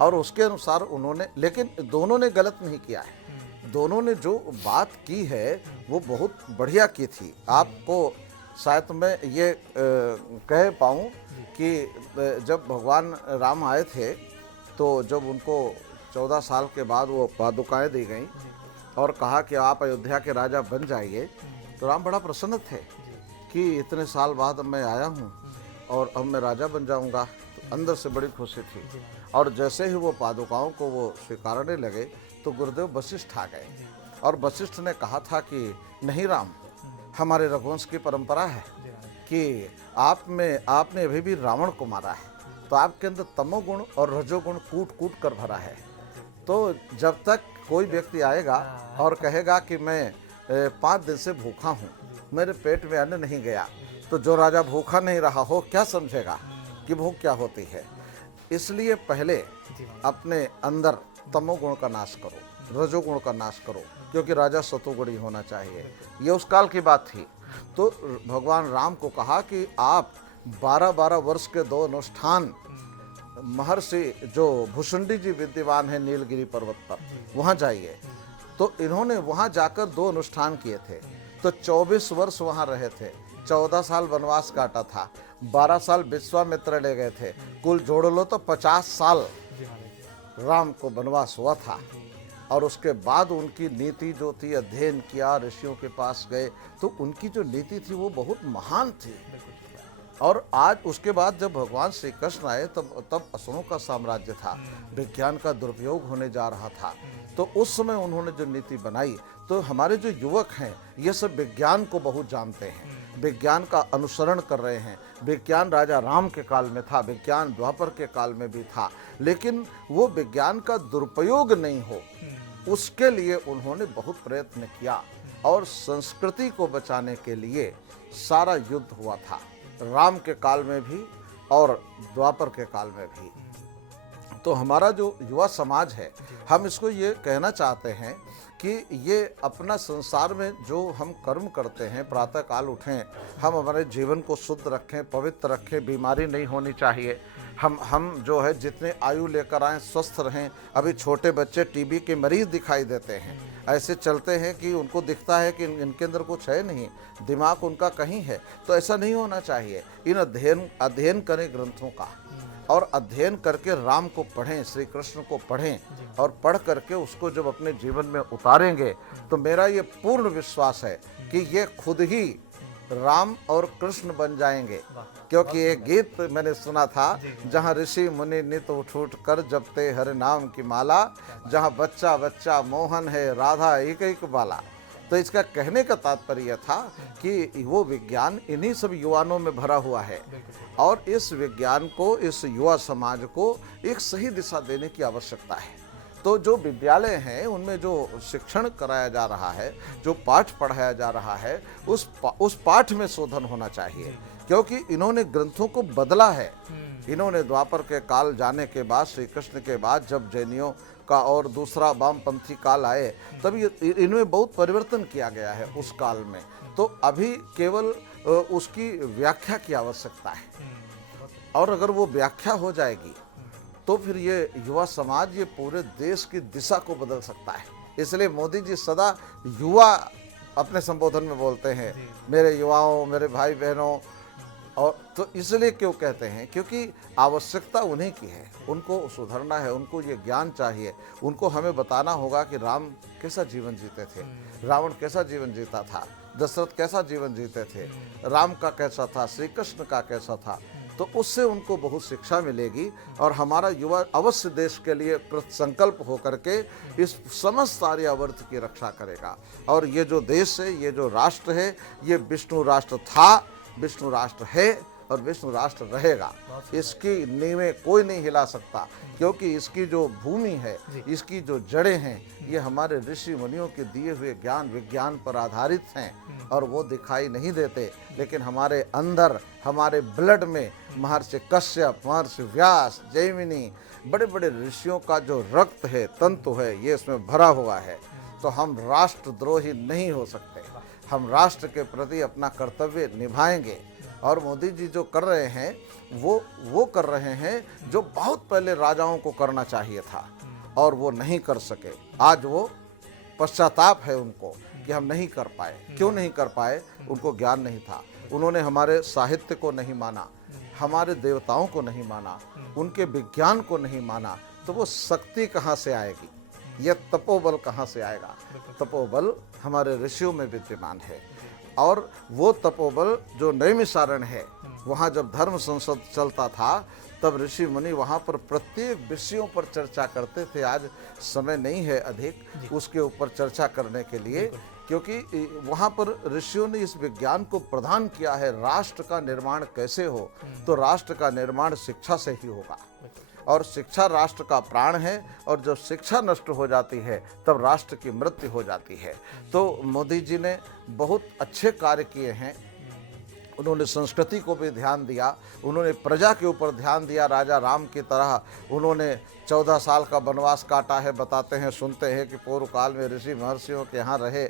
और उसके अनुसार उन्होंने, लेकिन दोनों ने गलत नहीं किया है। दोनों ने जो बात की है वो बहुत बढ़िया की थी। आपको शायद मैं ये कह पाऊँ कि जब भगवान राम आए थे तो जब उनको 14 साल के बाद वो पादुकाएं दी गई और कहा कि आप अयोध्या के राजा बन जाइए, तो राम बड़ा प्रसन्न थे कि इतने साल बाद मैं आया हूँ और अब मैं राजा बन जाऊँगा। तो अंदर से बड़ी खुशी थी। और जैसे ही वो पादुकाओं को वो स्वीकारने लगे तो गुरुदेव वशिष्ठ आ गए और वशिष्ठ ने कहा था कि नहीं राम, हमारे रघुवंश की परंपरा है जी महाराज। कि आपने अभी भी रावण को मारा है, तो आपके अंदर तमोगुण और रजोगुण कूट कूट कर भरा है। तो जब तक कोई व्यक्ति आएगा और कहेगा कि मैं 5 दिन से भूखा हूँ, मेरे पेट में अन्न नहीं गया, तो जो राजा भूखा नहीं रहा हो क्या समझेगा कि भूख क्या होती है। इसलिए पहले अपने अंदर तमोगुण का नाश करो, रजोगुण का नाश करो, क्योंकि राजा सतोगुणी होना चाहिए। ये उस काल की बात थी। तो भगवान राम को कहा कि आप 12-12 वर्ष के 2 अनुष्ठान महर्षि जो भुसुंडी जी विद्यमान है नीलगिरी पर्वत पर, वहाँ जाइए। तो इन्होंने वहाँ जाकर 2 अनुष्ठान किए थे। तो 24 वर्ष वहाँ रहे थे, 14 साल वनवास काटा था, 12 साल विश्वामित्र ले गए थे, कुल जोड़ लो तो 50 साल राम को वनवास हुआ था। और उसके बाद उनकी नीति जो थी, अध्ययन किया, ऋषियों के पास गए, तो उनकी जो नीति थी वो बहुत महान थी। और आज उसके बाद जब भगवान श्री कृष्ण आए तब असुरों का साम्राज्य था, विज्ञान का दुरुपयोग होने जा रहा था। तो उस समय उन्होंने जो नीति बनाई, तो हमारे जो युवक हैं ये सब विज्ञान को बहुत जानते हैं, विज्ञान का अनुसरण कर रहे हैं। विज्ञान राजा राम के काल में था, विज्ञान द्वापर के काल में भी था, लेकिन वो विज्ञान का दुरुपयोग नहीं हो, उसके लिए उन्होंने बहुत प्रयत्न किया। और संस्कृति को बचाने के लिए सारा युद्ध हुआ था, राम के काल में भी और द्वापर के काल में भी। तो हमारा जो युवा समाज है, हम इसको ये कहना चाहते हैं कि ये अपना संसार में जो हम कर्म करते हैं, प्रातः काल उठें, हम हमारे जीवन को शुद्ध रखें, पवित्र रखें, बीमारी नहीं होनी चाहिए। हम जो है जितने आयु लेकर आएँ, स्वस्थ रहें। अभी छोटे बच्चे टीबी के मरीज दिखाई देते हैं, ऐसे चलते हैं कि उनको दिखता है कि इनके अंदर कुछ है नहीं, दिमाग उनका कहीं है। तो ऐसा नहीं होना चाहिए। इन अध्ययन करें ग्रंथों का, और अध्ययन करके राम को पढ़ें, श्री कृष्ण को पढ़ें, और पढ़ करके उसको जब अपने जीवन में उतारेंगे, तो मेरा ये पूर्ण विश्वास है कि ये खुद ही राम और कृष्ण बन जाएंगे। क्योंकि एक गीत मैंने सुना था, जहाँ ऋषि मुनि नित उठ उठ कर जपते हरि नाम की माला, जहाँ बच्चा बच्चा मोहन है, राधा एक एक बाला। तो इसका कहने का तात्पर्य था कि वो विज्ञान इन्हीं सब युवानों में भरा हुआ है, और इस विज्ञान को, इस युवा समाज को एक सही दिशा देने की आवश्यकता है। तो जो विद्यालय हैं उनमें जो शिक्षण कराया जा रहा है, जो पाठ पढ़ाया जा रहा है, उस पाठ में शोधन होना चाहिए। क्योंकि इन्होंने ग्रंथों को बदला है। इन्होंने द्वापर के काल जाने के बाद, श्री कृष्ण के बाद जब जैनियों का और दूसरा वामपंथी काल आए, तब इनमें बहुत परिवर्तन किया गया है उस काल में। तो अभी केवल उसकी व्याख्या की आवश्यकता है, और अगर वो व्याख्या हो जाएगी तो फिर ये युवा समाज, ये पूरे देश की दिशा को बदल सकता है। इसलिए मोदी जी सदा युवा अपने संबोधन में बोलते हैं, मेरे युवाओं, मेरे भाई बहनों। और तो इसलिए क्यों कहते हैं, क्योंकि आवश्यकता उन्हीं की है, उनको सुधरना है, उनको ये ज्ञान चाहिए। उनको हमें बताना होगा कि राम कैसा जीवन जीते थे, रावण कैसा जीवन जीता था, दशरथ कैसा जीवन जीते थे, राम का कैसा था, श्री कृष्ण का कैसा था। तो उससे उनको बहुत शिक्षा मिलेगी, और हमारा युवा अवश्य देश के लिए संकल्प होकर के इस समस्त आर्यावर्त की रक्षा करेगा। और ये जो देश है, ये जो राष्ट्र है, ये विष्णु राष्ट्र था, विष्णु राष्ट्र है, और विष्णु राष्ट्र रहेगा। इसकी नींवें कोई नहीं हिला सकता, क्योंकि इसकी जो भूमि है, इसकी जो जड़ें हैं, ये हमारे ऋषि मुनियों के दिए हुए ज्ञान विज्ञान पर आधारित हैं, और वो दिखाई नहीं देते। लेकिन हमारे अंदर, हमारे ब्लड में महर्षि कश्यप, महर्षि व्यास, जैमिनी, बड़े बड़े ऋषियों का जो रक्त है, तंतु है, ये इसमें भरा हुआ है। तो हम राष्ट्रद्रोही नहीं हो सकते। हम राष्ट्र के प्रति अपना कर्तव्य निभाएंगे। और मोदी जी जो कर रहे हैं, वो कर रहे हैं जो बहुत पहले राजाओं को करना चाहिए था, और वो नहीं कर सके। आज वो पश्चाताप है उनको कि हम नहीं कर पाए। क्यों नहीं कर पाए? उनको ज्ञान नहीं था। उन्होंने हमारे साहित्य को नहीं माना, हमारे देवताओं को नहीं माना, उनके विज्ञान को नहीं माना। तो वो शक्ति कहाँ से आएगी? यह तपोबल कहाँ से आएगा? तपोबल हमारे ऋषियों में विद्यमान है। और वो तपोबल जो नैमिषारण्य है, वहाँ जब धर्म संसद चलता था, तब ऋषि मुनि वहाँ पर प्रत्येक विषयों पर चर्चा करते थे। आज समय नहीं है अधिक उसके ऊपर चर्चा करने के लिए, क्योंकि वहाँ पर ऋषियों ने इस विज्ञान को प्रदान किया है। राष्ट्र का निर्माण कैसे हो, तो राष्ट्र का निर्माण शिक्षा से ही होगा, और शिक्षा राष्ट्र का प्राण है, और जब शिक्षा नष्ट हो जाती है तब राष्ट्र की मृत्यु हो जाती है। तो मोदी जी ने बहुत अच्छे कार्य किए हैं। उन्होंने संस्कृति को भी ध्यान दिया, उन्होंने प्रजा के ऊपर ध्यान दिया। राजा राम की तरह उन्होंने 14 साल का वनवास काटा है। बताते हैं, सुनते हैं कि पूर्व काल में ऋषि महर्षियों के यहाँ रहे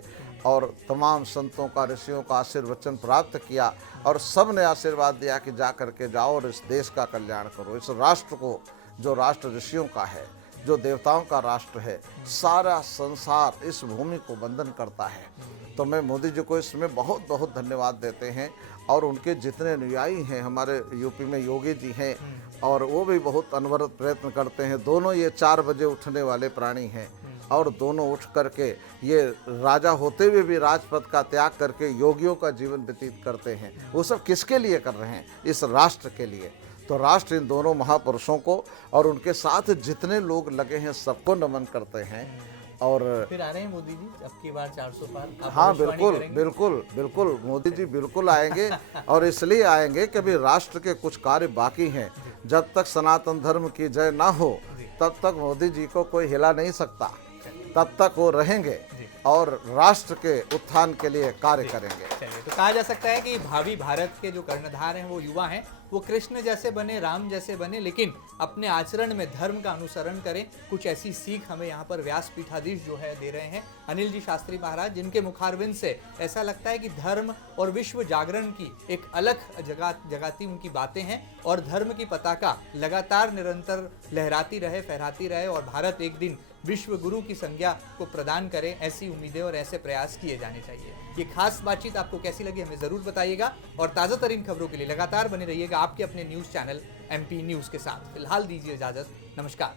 और तमाम संतों का, ऋषियों का आशीर्वचन प्राप्त किया, और सब ने आशीर्वाद दिया कि जा करके जाओ और इस देश का कल्याण करो। इस राष्ट्र को, जो राष्ट्र ऋषियों का है, जो देवताओं का राष्ट्र है, सारा संसार इस भूमि को वंदन करता है। तो मैं मोदी जी को इसमें बहुत बहुत धन्यवाद देते हैं। और उनके जितने अनुयायी हैं, हमारे यूपी में योगी जी हैं, और वो भी बहुत अनवरत प्रयत्न करते हैं। दोनों ये 4 बजे उठने वाले प्राणी हैं, और दोनों उठ करके ये राजा होते हुए भी राजपद का त्याग करके योगियों का जीवन व्यतीत करते हैं। वो सब किसके लिए कर रहे हैं? इस राष्ट्र के लिए। तो राष्ट्र इन दोनों महापुरुषों को और उनके साथ जितने लोग लगे हैं सबको नमन करते हैं। और फिर आ रहे हैं मोदी जी अब की बार 400 पार? हाँ, बिल्कुल बिल्कुल बिल्कुल मोदी जी बिल्कुल आएंगे, और इसलिए आएंगे कि अभी राष्ट्र के कुछ कार्य बाकी हैं। जब तक सनातन धर्म की जय ना हो तब तक मोदी जी को कोई हिला नहीं सकता, तब तक वो रहेंगे और राष्ट्र के उत्थान के लिए कार्य करेंगे। चलिए, तो कहा जा सकता है कि भावी भारत के जो कर्णधार हैं वो युवा हैं। वो कृष्ण जैसे बने, राम जैसे बने, लेकिन अपने आचरण में धर्म का अनुसरण करें। कुछ ऐसी सीख हमें यहाँ पर व्यास पीठाधीश जो है दे रहे हैं, अनिल जी शास्त्री महाराज, जिनके मुखारविंद से ऐसा लगता है कि धर्म और विश्व जागरण की एक अलग जगाती उनकी बातें हैं, और धर्म की पताका लगातार निरंतर लहराती रहे, फहराती रहे, और भारत एक दिन विश्व गुरु की संज्ञा को प्रदान करें। ऐसी उम्मीदें और ऐसे प्रयास किए जाने चाहिए। ये खास बातचीत आपको कैसी लगी हमें ज़रूर बताइएगा, और ताज़ा तरीन खबरों के लिए लगातार बने रहिएगा आपके अपने न्यूज़ चैनल MP न्यूज़ के साथ। फिलहाल दीजिए इजाज़त, नमस्कार।